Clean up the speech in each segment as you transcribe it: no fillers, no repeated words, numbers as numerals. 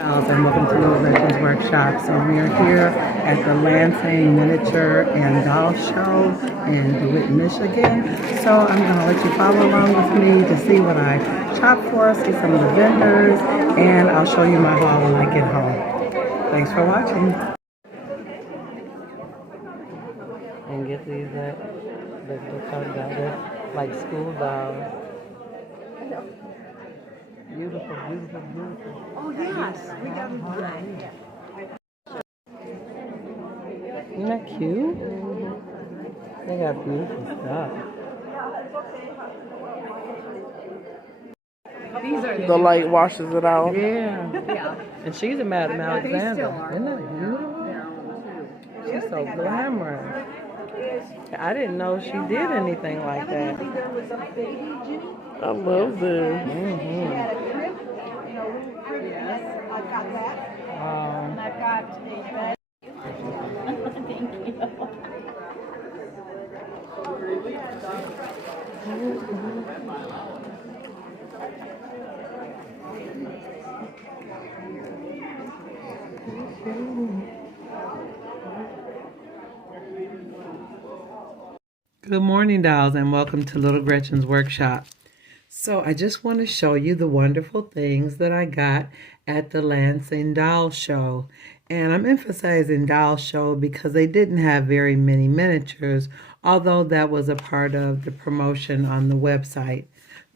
And welcome to Little Legends Workshop. So we are here at the Lansing Miniature and Doll Show in Dewitt, Michigan. So I'm going to let you follow along with me to see what I shop for, see some of the vendors, and I'll show you my haul when I get home. Thanks for watching. And get these that talk about it, like school dolls. Beautiful, beautiful, beautiful. Oh yes, we got to do that. Isn't that cute? They got beautiful stuff. These are The light washes it out. Yeah. yeah. And she's a Madam Alexander. still are. Isn't that beautiful? She's so glamorous. I didn't know she did anything like that. I love this. I've got that. And I've got a bed. Thank you. Good morning, dolls, and welcome to Little Gretchen's Workshop. So I just want to show you the wonderful things that I got at the Lansing Doll Show. And I'm emphasizing Doll Show because they didn't have very many miniatures, although that was a part of the promotion on the website.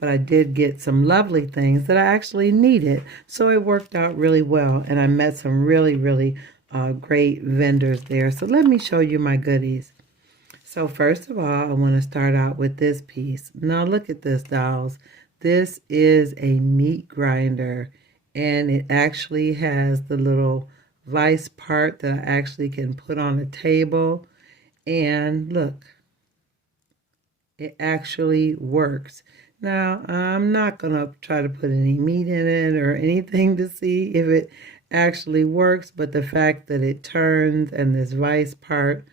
But I did get some lovely things that I actually needed, so it worked out really well. And I met some really great vendors there. So let me show you my goodies. So first of all, I want to start out with this piece. Now look at this, dolls. This is a meat grinder, and it actually has the little vise part that I actually can put on a table. And look, it actually works. Now, I'm not going to try to put any meat in it or anything to see if it actually works, but the fact that it turns and this vise part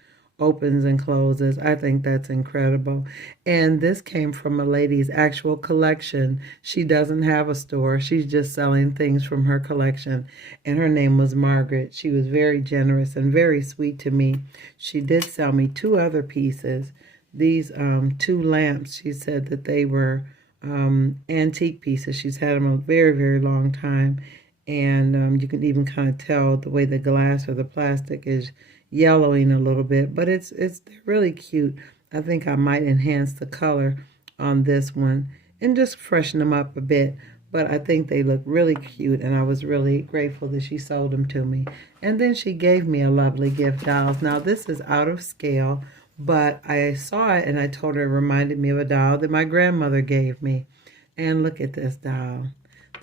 opens and closes, I think that's incredible. And this came from a lady's actual collection. She doesn't have a store. She's just selling things from her collection. And her name was Margaret. She was very generous and very sweet to me. She did sell me two other pieces. These two lamps, she said that they were antique pieces. She's had them a very long time. And you can even kind of tell the way the glass or the plastic is yellowing a little bit, but they're really cute. I think I might enhance the color on this one and just freshen them up a bit, but I think they look really cute, and I was really grateful that she sold them to me. And then she gave me a lovely gift, dolls. Now this is out of scale, but I saw it and I told her it reminded me of a doll that my grandmother gave me. And look at this doll.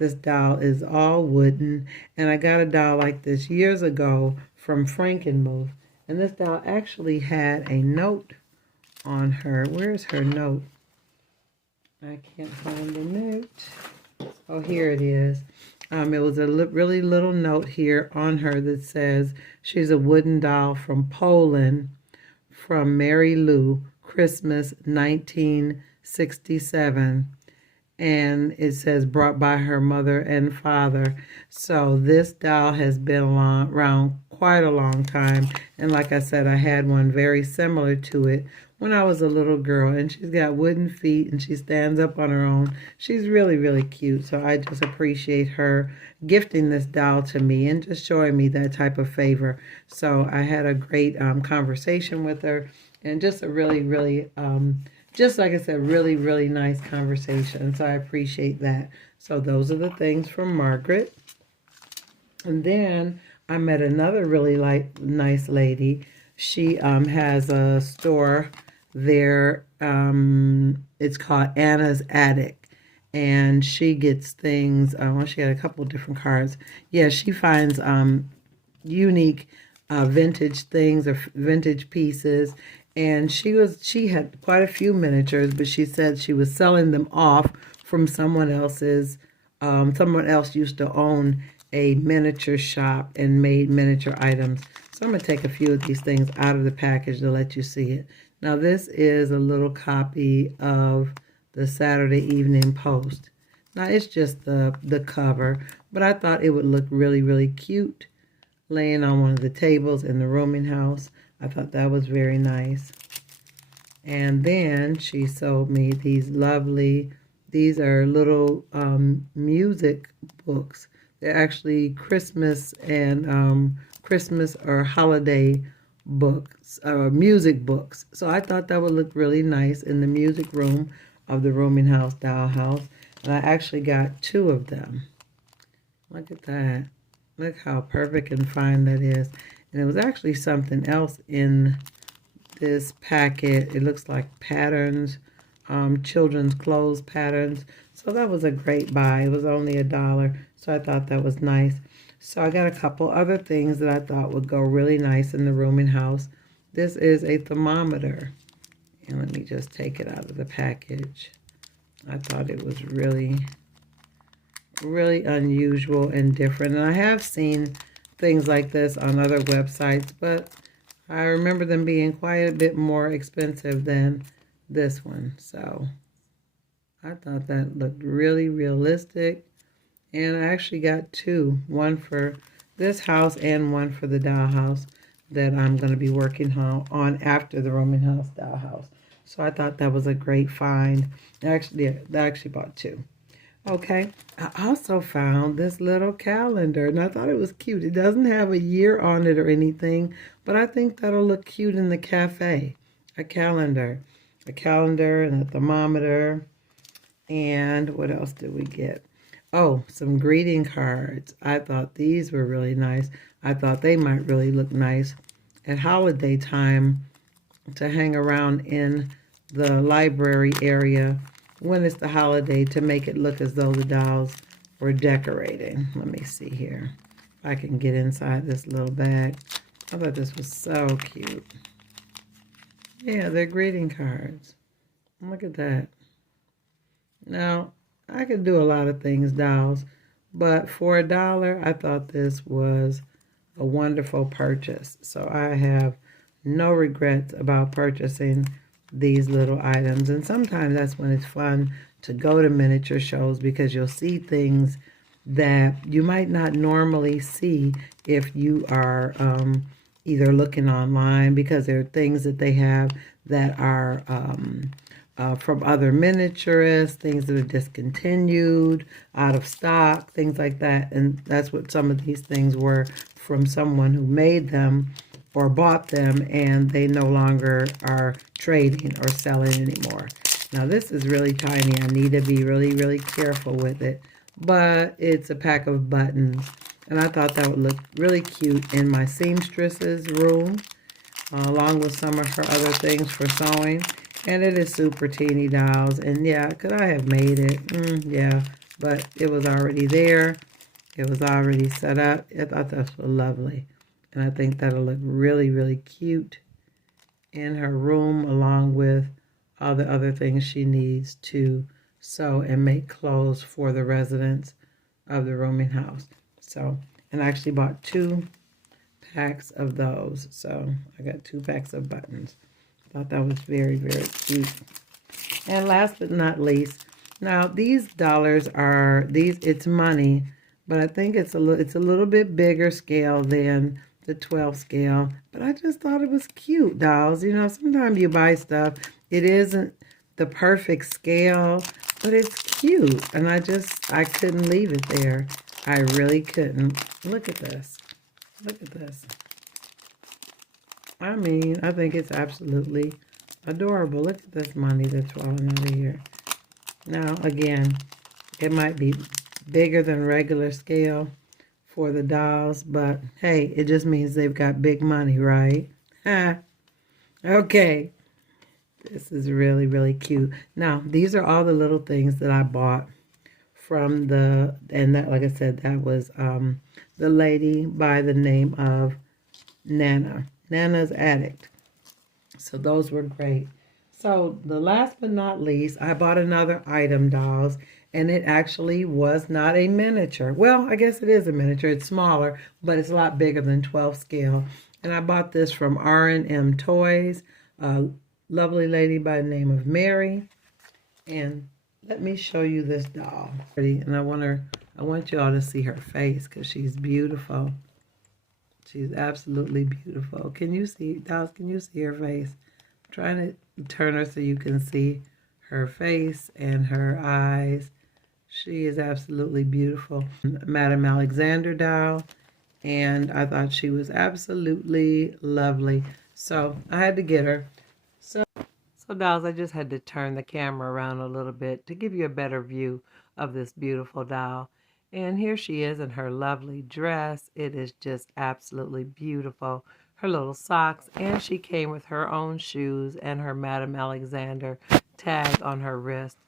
This doll is all wooden, and I got a doll like this years ago from Frankenmuth. And this doll actually had a note on her. Where's her note? I can't find the note. Oh, here it is. It was a really little note here on her that says she's a wooden doll from Poland, from Mary Lou, Christmas 1967. And it says brought by her mother and father. So this doll has been around quite a long time. And like I said, I had one very similar to it when I was a little girl. And she's got wooden feet and she stands up on her own. She's really cute. So I just appreciate her gifting this doll to me and just showing me that type of favor. So I had a great conversation with her, and just a really just like I said, really nice conversation. So I appreciate that. So those are the things from Margaret. And then I met another really nice lady. She has a store there. It's called Anna's Attic. And she gets things, well, she had a couple of different cards. Yeah, she finds unique vintage things or vintage pieces. And she had quite a few miniatures, but she said she was selling them off from someone else's. Someone else used to own a miniature shop and made miniature items. So I'm going to take a few of these things out of the package to let you see it. Now this is a little copy of the Saturday Evening Post. Now it's just the cover, but I thought it would look really, really cute laying on one of the tables in the rooming house. I thought that was very nice. And then she sold me these lovely, these are little music books. They're actually Christmas and Christmas or holiday books, music books. So I thought that would look really nice in the music room of the rooming house dollhouse. And I actually got 2 of them. Look at that. Look how perfect and fine that is. And it was actually something else in this packet. It looks like patterns, children's clothes patterns. So that was a great buy. It was only $1, so I thought that was nice. So I got a couple other things that I thought would go really nice in the rooming house. This is a thermometer. And let me just take it out of the package. I thought it was really, really unusual and different. And I have seen things like this on other websites, but I remember them being quite a bit more expensive than this one. So I thought that looked really realistic. And I actually got 2, one for this house and one for the dollhouse that I'm going to be working on after the rooming house dollhouse. So I thought that was a great find. Actually, I actually bought 2. Okay, I also found this little calendar, and I thought it was cute. It doesn't have a year on it or anything, but I think that'll look cute in the cafe. A calendar and a thermometer, and what else did we get? Oh, some greeting cards. I thought these were really nice. I thought they might really look nice at holiday time to hang around in the library area when it's the holiday, to make it look as though the dolls were decorating. Let me see here if I can get inside this little bag. I thought this was so cute. Yeah, they're greeting cards. Look at that. Now, I could do a lot of things, dolls, but for $1, I thought this was a wonderful purchase. So I have no regrets about purchasing these little items. And sometimes that's when it's fun to go to miniature shows, because you'll see things that you might not normally see if you are either looking online, because there are things that they have that are from other miniaturists, things that are discontinued, out of stock, things like that. And that's what some of these things were, from someone who made them or bought them, and they no longer are trading or selling anymore. Now this is really tiny. I need to be really, really careful with it, but it's a pack of buttons, and I thought that would look really cute in my seamstress's room, along with some of her other things for sewing. And it is super teeny, dolls, and yeah, could I have made it? Yeah, but it was already there. It was already set up. I thought that was lovely. And I think that'll look really, really cute in her room, along with all the other things she needs to sew and make clothes for the residents of the rooming house. So, and I actually bought 2 packs of those. So I got 2 packs of buttons. Thought that was very, very cute. And last but not least, now these dollars are, it's money, but I think it's a little bit bigger scale than the 12 scale, but I just thought it was cute, dolls. You know, sometimes you buy stuff, it isn't the perfect scale, but it's cute, and I couldn't leave it there. I really couldn't. Look at this. Look at this. I mean, I think it's absolutely adorable. Look at this money that's falling out of here. Now, again, it might be bigger than regular scale for the dolls, but hey, it just means they've got big money, right? Okay, this is really, really cute. Now, these are all the little things that I bought from and that, like I said, that was the lady by the name of Nana's Addict. So those were great. So the last but not least, I bought another item, dolls, and it actually was not a miniature. Well, I guess it is a miniature. It's smaller, but it's a lot bigger than 12 scale. And I bought this from R&M Toys, a lovely lady by the name of Mary. And let me show you this doll. And I want I want you all to see her face because she's beautiful. She's absolutely beautiful. Can you see, Dolls, can you see her face? I'm trying to turn her so you can see her face and her eyes. She is absolutely beautiful. Madame Alexander doll, and I thought she was absolutely lovely. So I had to get her. So dolls, I just had to turn the camera around a little bit to give you a better view of this beautiful doll. And here she is in her lovely dress. It is just absolutely beautiful. Her little socks, and she came with her own shoes and her Madame Alexander tag on her wrist.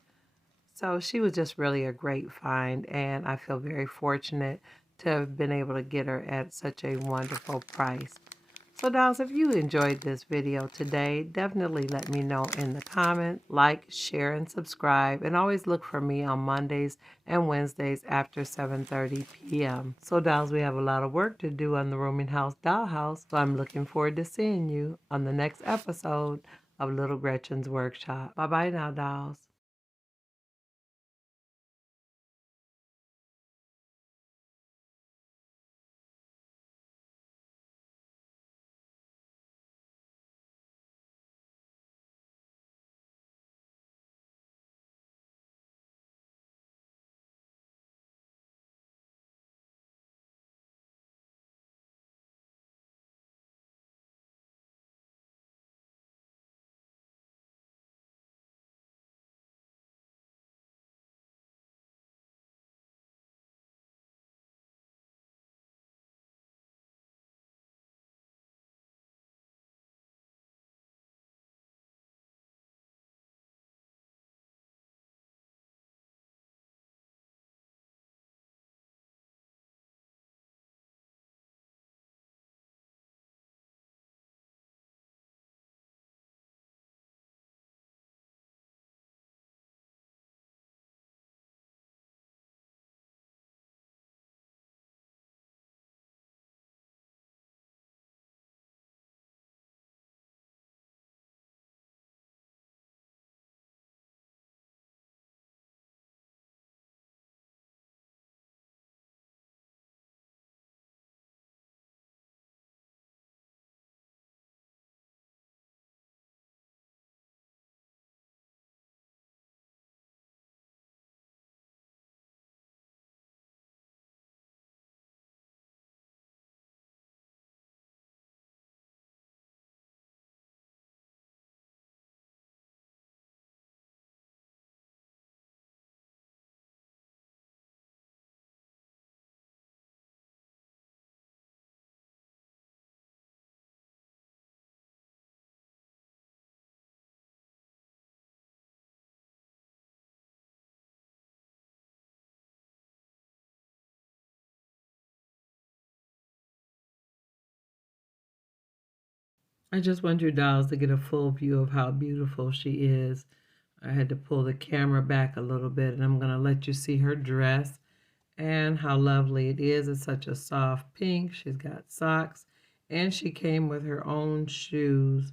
So she was just really a great find, and I feel very fortunate to have been able to get her at such a wonderful price. So dolls, if you enjoyed this video today, definitely let me know in the comments. Like, share, and subscribe. And always look for me on Mondays and Wednesdays after 7:30 p.m. So dolls, we have a lot of work to do on the Rooming House Dollhouse. So I'm looking forward to seeing you on the next episode of Little Gretchen's Workshop. Bye-bye now, dolls. I just want you dolls to get a full view of how beautiful she is. I had to pull the camera back a little bit, and I'm going to let you see her dress and how lovely it is. It's such a soft pink. She's got socks, and she came with her own shoes.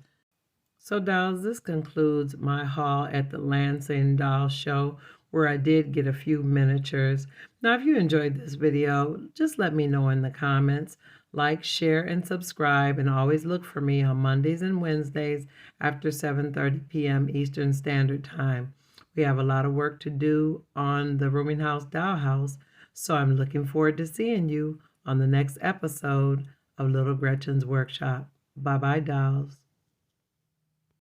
So dolls, this concludes my haul at the Lansing Doll Show, where I did get a few miniatures. Now, if you enjoyed this video, just let me know in the comments. Like, share, and subscribe, and always look for me on Mondays and Wednesdays after 7:30 p.m. Eastern Standard Time. We have a lot of work to do on the Rooming House Dollhouse, so I'm looking forward to seeing you on the next episode of Little Gretchen's Workshop. Bye-bye, dolls.